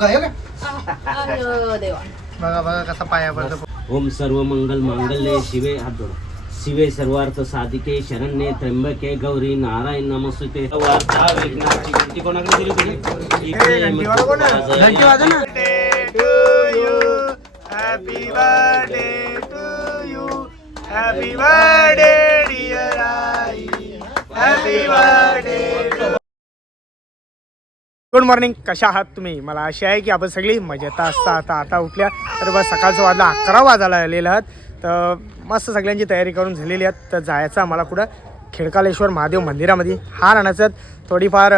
काय का? अरे देवा. बघा बघा कसा पाया पडतो ओम सर्व मंगल मांगल्ये शिवे हात जोडा. शिवे सर्वार्थ साधिके शरण्ये त्र्यंबके गौरी नारायण नमस्ते वार्ता विघ्नाची घंटी कोणाकडे दिली तुम्ही घंटी वाजव ना हॅपी बर्थडे डिअर आई हॅपी बर्थडे गुड मॉर्निंग कशा आहात तुम्ही? मला अशी आहे की आपण सगळी मजेत असता आता आता उठल्या. तर बस सकाळचं वाजला अकरा वाजायला आलेलं आहात. तर मस्त सगळ्यांची तयारी करून झालेली आहेत. तर जायचं आम्हाला कुठं? खिडकालेश्वर महादेव मंदिरामध्ये. हार आणायचं थोडीफार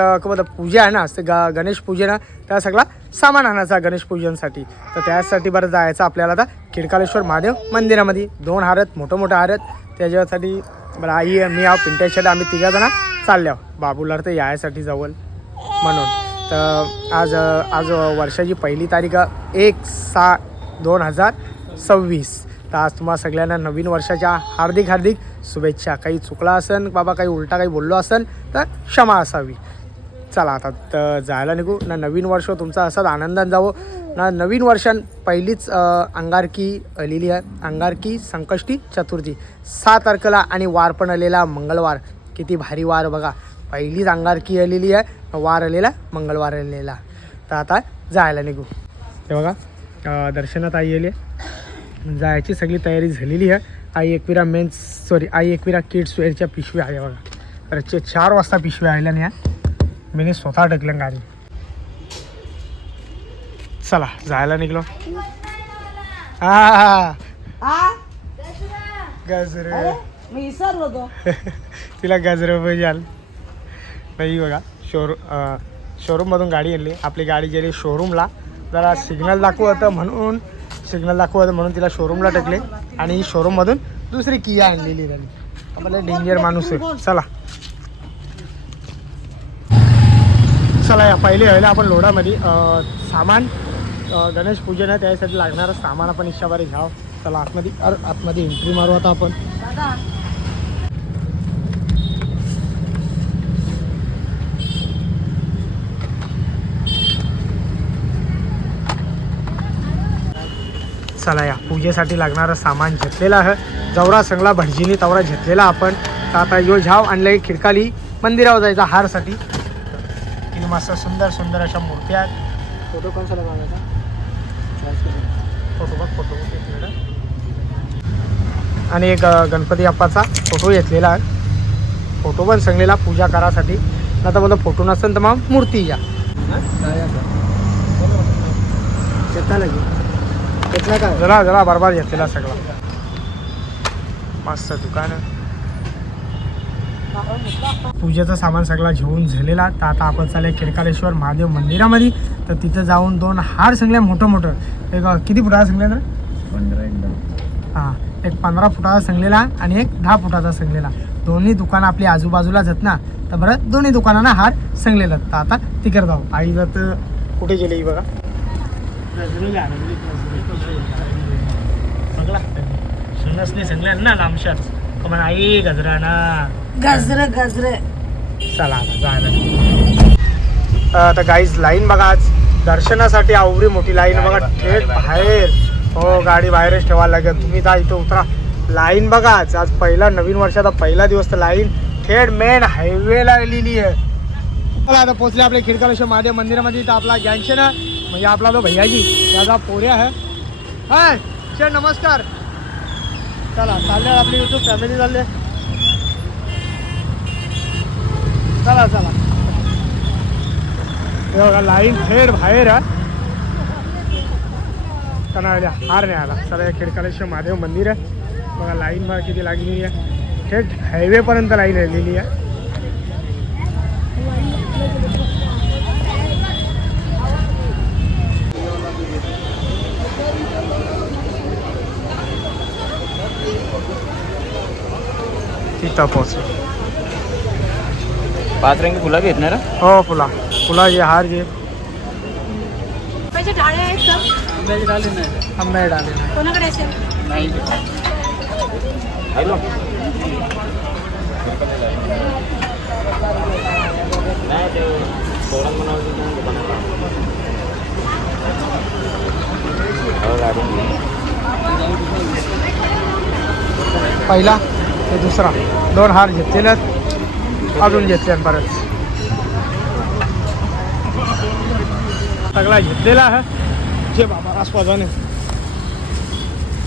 पूजा आहे ना असते ग गणेश पूजन. त्या सगळा सामान आणायचा गणेश पूजनसाठी. तर त्यासाठी बरं जायचं आपल्याला आता खिडकालेश्वर महादेव मंदिरामध्ये. दोन हार आहेत मोठं मोठं हार आहेत त्याच्यासाठी बरं आई मी आहो पिंट्या आम्ही तिघा जण चालल्या बाबूला तर यायसाठी जवळ. म्हणून. तर आज आज वर्षाची पहिली तारीख एक सहा दोन हजार सव्वीस. तर आज तुम्हाला सगळ्यांना नवीन वर्षाच्या हार्दिक हार्दिक शुभेच्छा. काही चुकला असेल बाबा काही उलटा काही बोललो असेल तर क्षमा असावी. चला आता तर जायला निघू. ना नवीन वर्ष तुमचा असाच आनंदात जावं. ना नवीन वर्षान पहिलीच अंगारकी आलेली आहे. अंगारकी संकष्टी चतुर्थी. सात तारखेला आणि वार पण आलेला मंगळवार. किती भारी वार बघा. पहिलीच अंगारकी आलेली आहे. वार आलेला मंगळवार आलेला तर आता जायला निघू. ते बघा दर्शनात आई आली आहे. जायची सगळी तयारी झालेली आहे. Aai Ekvira mens sorry Aai Ekvira kids वेअरच्या पिशव्या आहे बघा. तर चे चार वाजता पिशव्या आल्या नाही मी स्वतः टाकलं गाडी. चला जायला निघलो. हा गजर. तिला गजर पाहिजे आलं नाही बघा. शोरूम शोरूममधून गाडी आणली. आपली गाडी गेली शोरूमला जरा सिग्नल दाखवू होतं म्हणून सिग्नल दाखवतं म्हणून तिला शोरूमला टाकले. आणि शोरूममधून दुसरी किया आणलेली त्यांनी. आपल्याला डेंजर माणूस आहे. चला. चला या पहिले व्हायला आपण लोडामध्ये सामान गणेश पूजन आहे. त्यासाठी लागणारं सामान आपण इच्छाबारी घ्यावं. चला आतमध्ये अरे आतमध्ये एंट्री मारू आता आपण. चला या पूजेसाठी लागणारं सामान घेतलेलं आहे. जवरा संगला भटजीनी तवरा घेतलेला आपण. तर आता यो झाव आणलं खिडकाली मंदिरावर जायचा हारसाठी. किती मस्त सुंदर सुंदर अशा मूर्त्या आहेत. फोटो कोणचा लागला फोटो बघ फोटो. आणि एक गणपती बाप्पाचा फोटो घेतलेला आहे. फोटो पण सांगलेला पूजा करासाठी. आता मला फोटो नसेल तर मग मूर्ती या जरा जरा बरोबर घेतलेला सगळा. मस्त दुकान. पूजेचं सामान सगळं घेऊन झालेला. तर आता आपण चालले किरकालेश्वर महादेव मंदिरामध्ये. तर तिथं जाऊन दोन हार सांगले मोठं मोठं. एक किती फुटाचा सांगले ना हां एक पंधरा फुटाचा सांगलेला आणि एक दहा फुटाचा सांगलेला दोन्ही दुकानं आपली आजूबाजूलाच आहेत ना. तर बरं दोन्ही दुकानांना हार सांगलेला. तर आता तिकडे जाऊ. आईला तर कुठे गेली ही सुनसने ना लांबशाच कमान आई गजरा ना गजर गजर चला आता गाईज लाईन बघा आज. दर्शनासाठी आवरी मोठी लाईन बघा. थेट बाहेर. हो गाडी बाहेरच ठेवायला लागेल. तुम्ही जा इथं उतरा. लाईन बघा आज. आज पहिला नवीन वर्षाचा पहिला दिवस तर लाईन थेट मेन हायवे लागलेली आहे. चला आता पोचले आपले खिडकालेश्वर महादेव मंदिरामध्ये तर आपला गँगचे ना म्हणजे आपला तो भैयाजी त्याचा पोऱ्या आहे. हाय सर नमस्कार. चला चालले आपली युट्यूब फॅमिली चालले. चला चला. हे बघा लाईन थेट बाहेर आहे. कनाळ्या हार नाही आला चला या खिडकालेश्वर महादेव मंदिर आहे. बघा लाईन बघा किती लागलेली आहे. थेट हायवेपर्यंत लाईन आलेली आहे. तिथं पोहोचलो पाच रंगी फुलं घेतणार हो फुला फुला जे हार जे पैसे ढाळे आहेत का आंबे डाले नाही। कोणाकडे असेल हॅलो नाही ते पोरण बनवायचं दुकानात पहिला। ते दुसरा. दोन हार घेतलेले आहेत अजून घेतले परत सगळा घेतलेला आहे. जे बाबा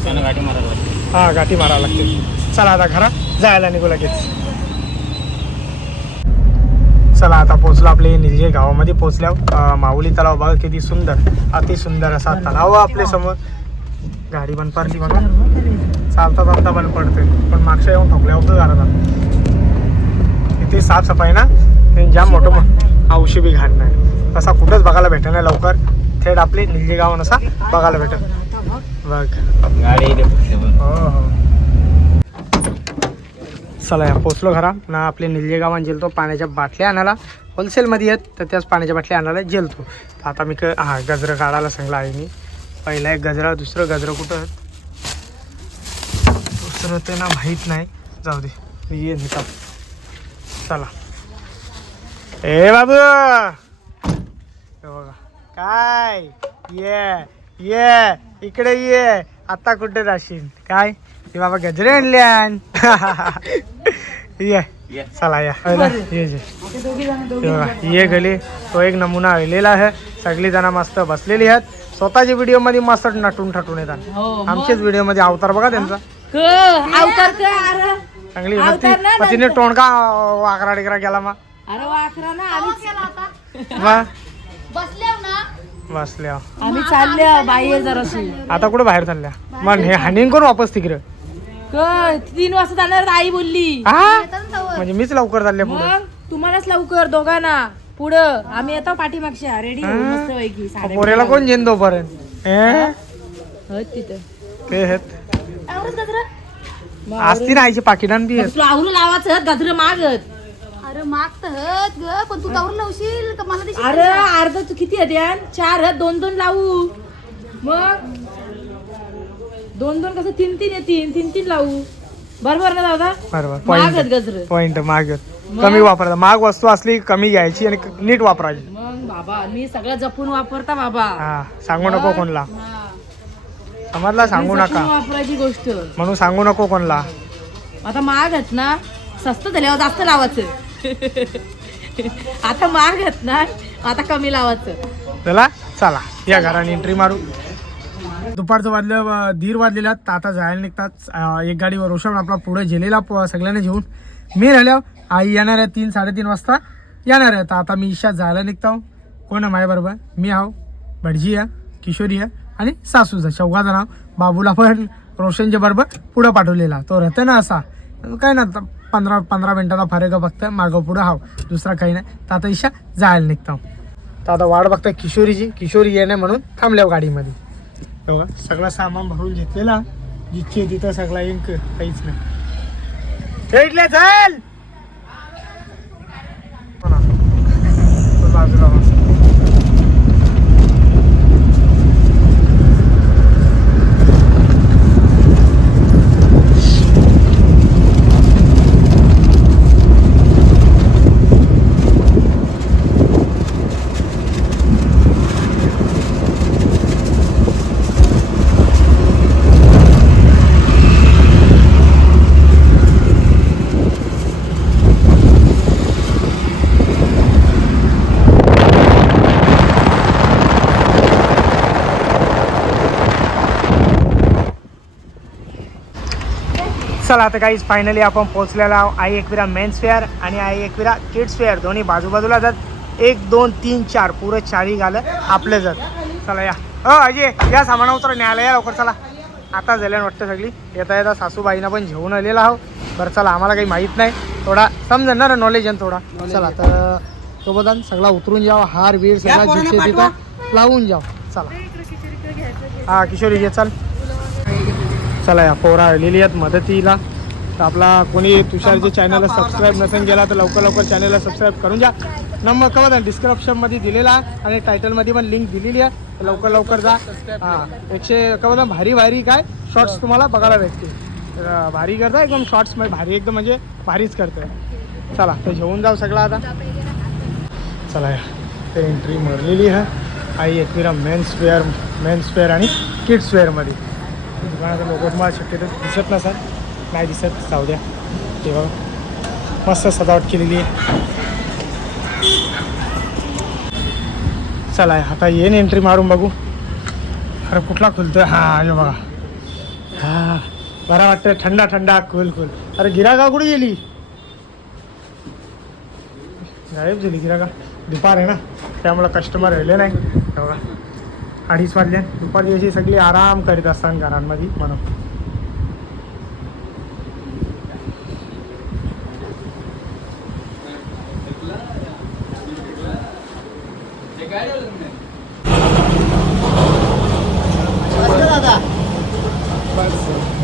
त्यानं गाठी मारायला लागते. हा गाठी मारावं लागते. चला आता घरात जायला निघू लगेच. चला आता पोचलो आपले निलजे गावामध्ये पोचल्यावर माऊली तलाव बघा किती सुंदर अति सुंदर असा तलाव आपल्यासमोर. गाडी बंद पडली बघा. चालता चालता बंद पडते पण मागच्या येऊन ठोकल्या होतं घरात इथे साफसफाई ना ते जाम मोठं मो- औषधी बी घाण नाही तसा कुठंच बघायला भेटत नाही लवकर. थेट आपली निलजे गाव असा बघायला बघ. बघ. हो हो. चला या पोचलो घरा. ना आपले निलजे गावात गेलतो पाण्याच्या बाटल्या आणायला. होलसेलमध्ये आहेत तर त्याच पाण्याच्या बाटल्या आणायला तर आता मी क हां गजरं काढायला सांगला आहे मी पहिला एक गजरा दुसरं गजरं कुठं? आहे? दुसरं ते ना माहीत नाही. जाऊ दे. मी ये निघा चला. ए बाबू! हे बघा. काय? ये ये. इकडे ये. आता कुठे जाशील? काय? ते बाबा गजरे आणल्यान ये. ये. चला या. ये जे हे बघा. ये गली. तो एक नमुना आलेला आहे. सगळी जण मस्त बसलेली आहेत. स्वतःच्या व्हिडिओमध्ये मस्त नटून ठटून येतात. हो आमचेच व्हिडिओमध्ये अवतार बघा त्यांचा. क अवतार क. अरे चांगली अवतार ना मग तिने टोणका वाकरा टिकरा गेला मग अरे वाखरा ना आम्ही मग बसल्याव ना. बसल्या. आम्ही चालले बाहेर जराशी. आता कुठे बाहेर चालल्या? मग हे हानिंग करून वापस तिकडे? तीन वाजता जाणार आई बोलली. हा. म्हणजे मीच लवकर चालले मग तुम्हालाच लवकर दोघांना. पुढं आम्ही येतो पाठीमागच्या. रेडी हा? मस्त पैकी पोरेला कोण जेन तोपर्यंत? हे? तिथं. ते आहेत. आवरच गजरा. मग असती ना आईची पाकिटान बी आहेत तुला आवरू लावायचं गजर मागत. अरे माग तर हत ग पण तू तवर लावशील का? मला देशील अरे अर्ध तू किती आहे ध्यान? चार आहेत दोन दोन लावू. मग? दोन दोन कसं? तीन तीन येतील तीन तीन लावू. बरोबर ना दादा? बरोबर. मागत गजर. पॉइंट माग? कमी वापरायचा माग वस्तू असली कमी घ्यायची आणि नीट वापरायची. मग बाबा मी सगळं जपून वापरता बाबा. हा सांगू नको कोणला. हा. समजला? सांगू नका. वापरायची गोष्ट. म्हणून सांगू नको कोणला. आता महाग आहेत ना. स्वस्त झाल्यावर जास्त लावायचं. आता महाग आहेत ना. आता कमी लावायचं. चला चला. या घराने एंट्री मारू. दुपारचं वाजलं अं, दीड वाजलेला. तर आता जायला निघतात. एक गाडीवर ऋषभ आपला पुढे गेलेला प- सगळ्यांना घेऊन. मी राहिल्यावर आई येणार आहे तीन साडेतीन वाजता. येणार आहे. आता मी ईशा जायला निघतो. कोण आहे माझ्याबरोबर मी आहो. भटजी आहे. किशोरी आहे. आणि सासूचा चौघाचं नाव बाबूला पण रोशनच्या बरोबर पुढं पाठवलेला. तो रतन ना असा. काय ना आता पंधरा पंधरा मिनटाचा फरक बघतं फक्त. मागं पुढं हाव. दुसरा काही नाही. तर आता जायला निघतो. तर आता वाट बघता किशोरीची. किशोरी येणे म्हणून थांबल्या हो गाडीमध्ये. हे बघा सगळं सामान भरून घेतलेला. जिथे तिथं सगळा इंक. काहीच नाही. चल! हो ना. बाजूला हो बघ. चला आता काहीच फायनली आपण पोहोचलेला आई एकविरा मेन्स फेअर आणि आई एकविरा किड्स फेअर दोन्ही बाजूबाजूला जात. एक दोन तीन चार. पुरं चारही गालं आपले जात. चला या. हो अजय या सामाना उतर. न्यायला या लवकर चला. आता झाल्यानं वाटतं सगळी. येता येता सासूबाईंना पण घेऊन आलेला आहो बरं चला आम्हाला काही माहीत नाही. थोडा समजेल ना नॉलेज आहे थोडा. चला तर सोबत सगळा उतरून जावा हार बीर सगळा जिथे तिथं लावून जाव चला. हा किशोरी घे चल. चला या पोरा आलेली आहेत मदतीला. तर आपला कोणी तुषारजी चॅनलला सबस्क्राईब नसेल गेला तर लवकर लवकर चॅनलला सबस्क्राईब करून घ्या. नंबर कवा डिस्क्रिप्शनमध्ये दिलेला आहे आणि टायटलमध्ये पण लिंक दिलेली आहे. लवकर लवकर जा. हां एकशे कवा भारी भारी काय? शॉर्ट्स तुम्हाला बघायला भेटतील. तर भारी करता एकदम शॉर्ट्समध्ये. भारी एकदम म्हणजे भारीच करतं चला तर घेऊन जाऊ सगळं आता. चला या. ते एंट्री मरलेली आहे. Aai Ekvira mens wear mens wear आणि किड्स वेअरमध्ये दुकानाचा लोगो तुम्हाला शक्यतो दिसत नसाल. नाही दिसत जाऊ द्या. ते बघा मस्त सजावट केलेली आहे. चला आता येईन एंट्री मारून बघू. अरे कुठला खुलतोय? हा हे बघा. हा बरा वाटतं थंडा थंडा कुल कुल अरे गिरागा कुठे गेली? गायब झाली गिरागा. दुपार आहे ना त्यामुळं कस्टमर राहिले नाही. बघा. अडीच वाजले. दुपारी अशी सगळी आराम करीत असतात घरांमध्ये म्हणून.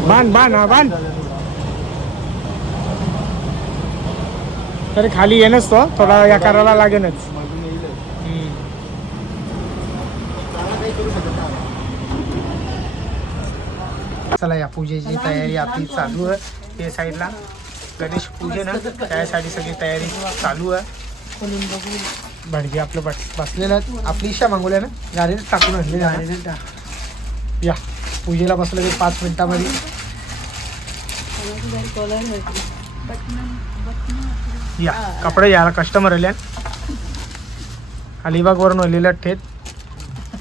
बांध बांध हा बांध. तरी खाली येणच तो. थोडा या करायला लागेनच चला या पूजेची तयारी आपली चालू आहे. ते साईडला गणेश पूजन त्यासाठी सगळी तयारी चालू आहे. भडगे आपलं बस बसलेलं. आपली इच्छा मागवल्या ना? गाडीने टाकून आणली या पूजेला बसलं की पाच मिनिटामध्ये. या कपडे याला कस्टमर आले अलिबागवरून आलेलं थेट.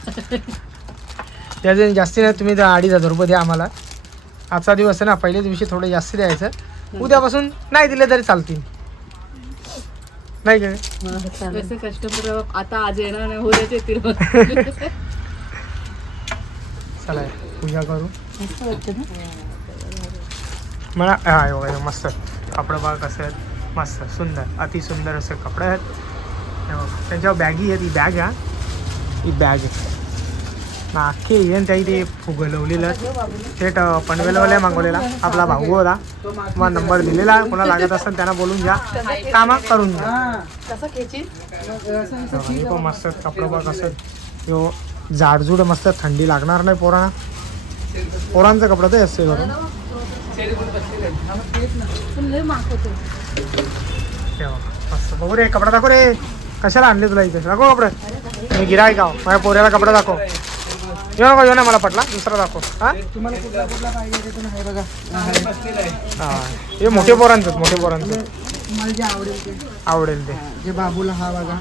त्याचे जास्ती नाही तुम्ही अडीच हजार रुपये द्या आम्हाला. आजचा दिवस आहे ना पहिल्या दिवशी थोडं जास्त द्यायचं. उद्यापासून नाही दिले तरी चालतील. नाही का? कस्टमर आता आज येणार नाही उद्याच येतील. चला पूजा करू. मला हा हे मस्त. कपडे बघा कसं आहेत. मस्त सुंदर अति सुंदर असे कपडे आहेत. हे बघा त्यांच्यावर बॅगी आहेत ही बॅग आहे हा. ही बॅग आहे. अख्खे त्या इथे फुगलवलेलं थेट पनवेलवाल्या मागवलेला. आपला भाऊ होता. मग नंबर दिलेला. कोणा लागत असेल त्यांना बोलून घ्या. कामं करून घ्या. पण मस्त कपडे बघ आहेत. यो जाडजूड मस्त थंडी लागणार नाही पोरांना. पोरांचं कपडं ते असते करून बघ, रे कपडा दाखव रे. कशाला आणले तुला इथे? दाखव कपडे. मी गिराय का माझ्या पोऱ्याला कपडा दाखव. येऊ नको येऊ ना मला पटला. दुसरा दाखव. हा? तुम्हाला कुठला कुठला पाहिजे ते पण आहे बघा. हा हे मोठे पोरांचं मोठे पोरांचं जे आवडेल ते. आवडेल ते. जे बाबूला हा बघा.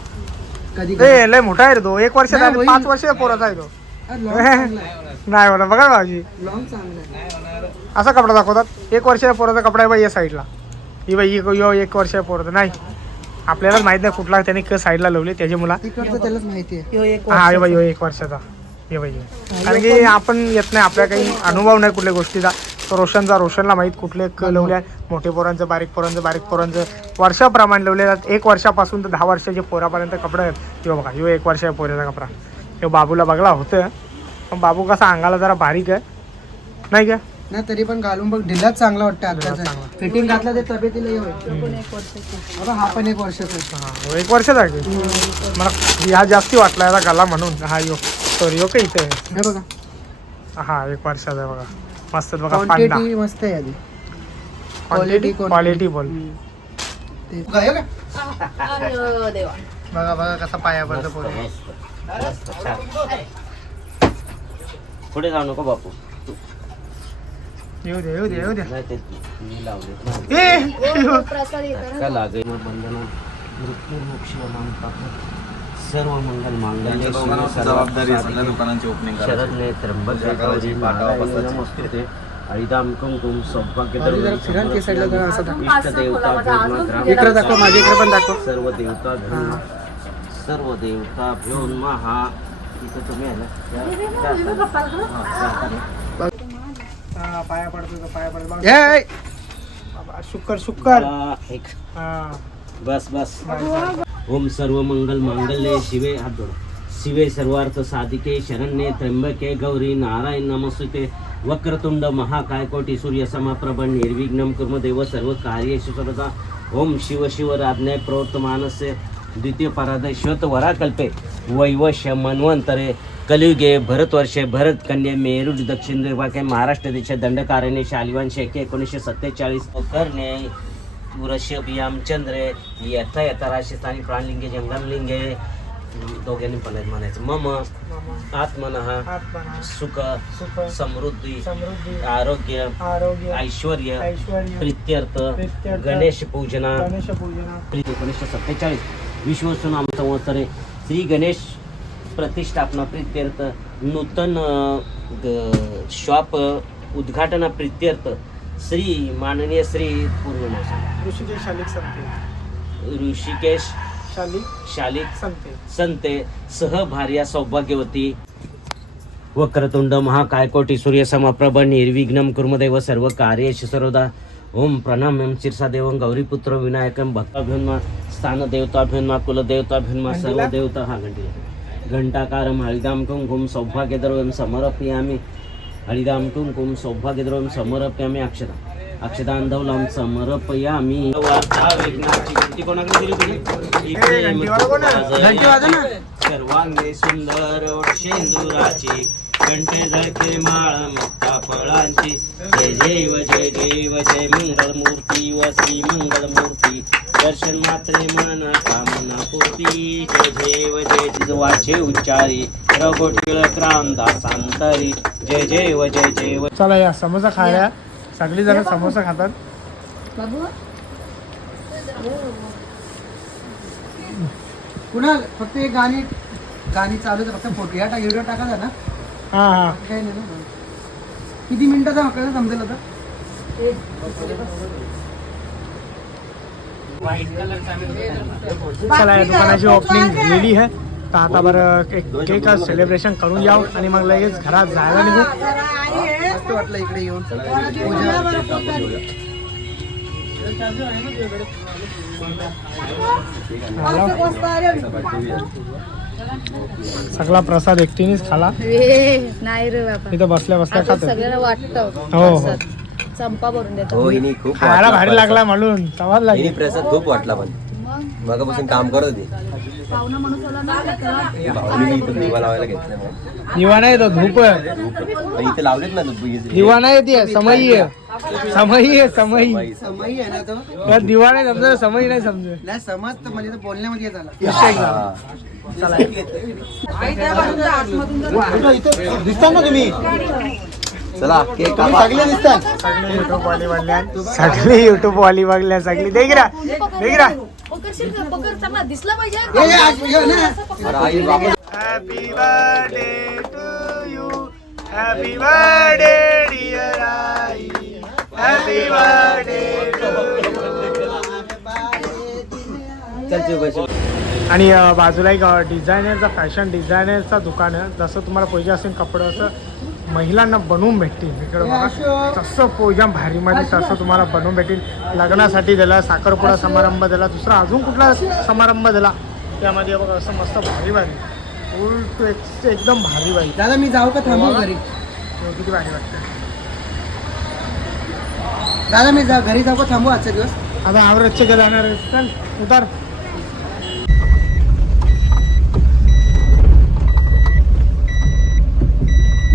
कधी ए लय मोठा आहे रे तो. एक वर्ष नाही. पाच वर्ष पोराचा आहे तो. नाही बघा बघा ना भाऊजी. लॉंग चांगला आहे. असा कपडा दाखवतात. एक वर्ष पोराचा कपडा आहे बाई या साईडला. ही बाई यो एक वर्ष पोराचं. नाही. आपल्यालाच माहीत नाही कुठला त्याने क साईडला लावले. त्याची मुला तिकडचं त्यालाच माहिती आहे. हा हे बाई यो एक वर्षाचा. हे हे. कारण की आपण येत नाही आपल्या काही अनुभव नाही कुठल्या गोष्टीचा. तो रोशनचा रोशनला माहीत कुठले क लावले. मोठे पोरांचं बारीक पोरांचं बारीक पोरांचं. वर्षाप्रमाणे लावले जातात एक वर्षापासून तर दहा वर्षाचे पोरापर्यंत कपडे आहेत. यो बघा यो एक वर्ष आहे पोऱ्याचा कपडा. यो बाबूला बघला होतं. पण बाबू कसा अंगाला जरा बारीक आहे. नाही का? ना तरी पण घालून बघ. ढिलाच चांगला वाटतं आताचा चांगला. फिटिंग घातला ते तब्येतीला हे हा पण एक वर्षाचा आहे. हा हो, एक वर्षाचा? मला ह्या जास्ती वाटला याला गला म्हणून. हा यो. सॉरी यो का इथे. आहे. हे बघा. हा एक वर्षाचा आहे बघा. मस्त बघा क्वांटिटी मस्त आहे आधी. क्वालिटी. क्वालिटी बोल. ते बघा, हे बघा. देवा. बघा बघा कसा पाया पडतो पोरी मस्त, मस्त, छान. पुढे जाऊ नको बापू. येऊ दे येऊ दे येऊ दे. नाही ते मी लावले ना. ए! प्रसाद येतो का लागे बंधना मृत्युमोक्षमां पाप सर्व मंगल मांगल्य शिवे जबाबदारी सगळ्या सर्वार्थ दुकानांची ओपनिंग शरण्ये त्र्यंबके सकाळची गौरी पाठवा नारायणी बसायची. नमस्ते ऐदाम कुंकुम सौभाग्य सर्व देवता सर्व देवता भ्यो महा. इथं तुम्ही आहे ना? पाया पडतो तो, पाया पडतो बघ. ए, ए. बाबा, शुक्कर शुक्कर. हा, एक. हा. बस बस. ओम सर्व मंगल मांगल्ये शिवे हात शिवे सर्वार्थ साधिके शरण्ये त्र्यंबके गौरी नारायण नमस्ते वक्रतुंड महाकायकोटी सूर्य समप्रभ निर्विघ्न कुर्म देव सर्व कार्य सर्वदा ओम शिव शिव राज्ञे प्रवर्तमानस्य द्वितीय पराधय श्वेत वराकल्पे। वैवश्य मन्वंतरे कलियुगे भरतवर्षे भरतकन्ये मेरुड दक्षिण विभागे महाराष्ट्र देशात दंडकारण्य शालिवान शेके एकोणीसशे सत्तेचाळीस। करणे वृषभयाम चंद्र यथा यथा राशी स्थानी प्राणलिंगे जंगमलिंगे दोघांनी पण आहेत म्हणायचं. मम आत्मनः सुख समृद्धी आरोग्य आरोग्य ऐश्वर ऐश्वर प्रित्यर्थ गणेश पूजना गणेश पूजना. प्रीत एकोणीसशे सत्तेचाळीस विश्वसू नाम संवत्सरे श्री गणेश प्रतिष्ठापना प्रित्यर्थ नूतन शॉप उद्घाटना प्रित्यर्थ श्री माननीय श्री पूर्ण नाव सांगा. ऋषिकेश शालिक संते. ऋषिकेश शालिक शालिक संते. संते सह भार्या सौभाग्यवती. वक्रतुंड महाकायकोटी सूर्यसमप्रभ निर्विघ्नं कुर्मदेव सर्व कार्येषु सर्वदा ओम प्रणाम्यं शीर्षादेवं गौरीपुत्र विनायकं भक्ताभ्युन्मा स्थानदेवताभ्युन्मा कुलदेवताभ्युन्मा सर्व देवता. हा घंटी. घंटाकारं हळिदां कुंकुम सौभाग्यद्रव्यं समर्पयामि. हळिदां कुंकुम सौभाग्यद्रव्यं समर्पयामि अक्षता. अक्षतांधवलं समर्पयामि. वार्ता विघ्नाची घंटी कोणाकडे दिली तुझी. सर्वांगी सुंदर शेंदुराची. कंठे झळके माळ मुक्ता फळांची. जय जैव जय जैव जय मंगल मूर्ती व श्री मंगल मूर्ती दर्शन मात्रे मन कामना पूर्ती. जय जैव जय जय वाचे उच्चारी. रघोटीळ क्रांतासांतरी जय जैव जय जैव चला या समोसा खायला सगळी जण समोसा खातात. बाबू? कुणाल फक्त एक गाणी गाणी चालू फक्त फोटो. या टाक व्हिडिओ टाकायचा ना हा हा. काही नाही ना. किती मिनिटाचा समजेल आता? चला या दुकानाची ओपनिंग झालेली आहे. तर आता बरं एक केक सेलिब्रेशन करून जाऊ आणि मग लगेच घरात जायला निघू. मस्त वाटलं इकडे येऊन. सगळा प्रसाद एकटीनेच खाला. नाही रे बाबा. इथं बसल्या बसल्या खात सगळ्याला वाटतं हो हो. चंपा भरून देतो. हो हिनी खूप खायला वाटला भारी. लागला म्हणून. सवाद हिनी लागली प्रसाद खूप वाटला पण. मग मगापासून काम करत होती. पाहुणा माणूस आला ना दिवा लावायला घेतलं मग. दिवा नाही तो धूप पण इथे लावलेत ना दुप्पी दिवा नाही येते समयी आहे. समयी आहे समयी आहे ना तो? दिवा नाही समजा समयी नाही समज नाही समज तर म्हणजे तो बोलण्यामध्ये झाला. दिसता ना तुम्ही? चला केक सगळे दिसतात सगळे युट्यूब वाली बघल्या सगळे युट्यूब वाली बघल्या सगळी. देख देख रा? पकड चांगला दिसला पाहिजे happy birthday to you happy birthday dear I. Happy birthday आणि बाजूला एक डिझायनरचा फॅशन डिझायनरचा दुकान आहे. जसं तुम्हाला पाहिजे असेल कपडे असं महिलांना बनवून भेटतील. इकडे बघा. तसं पोजाम भारीमध्ये तसं तुम्हाला बनवून भेटेल लग्नासाठी दिला साखरपुडा समारंभ दिला दुसरा अजून कुठला समारंभ दिला. त्यामध्ये बघा असं मस्त भारी भारी. एक- एकदम भारी भारी. दादा मी जाऊ का? थांबू घरी. हो, किती भारी वाटतं दादा मी जा घरी जाऊ का? थांबू आजचा दिवस. आता आवरतचे का जाणार? चल उतार.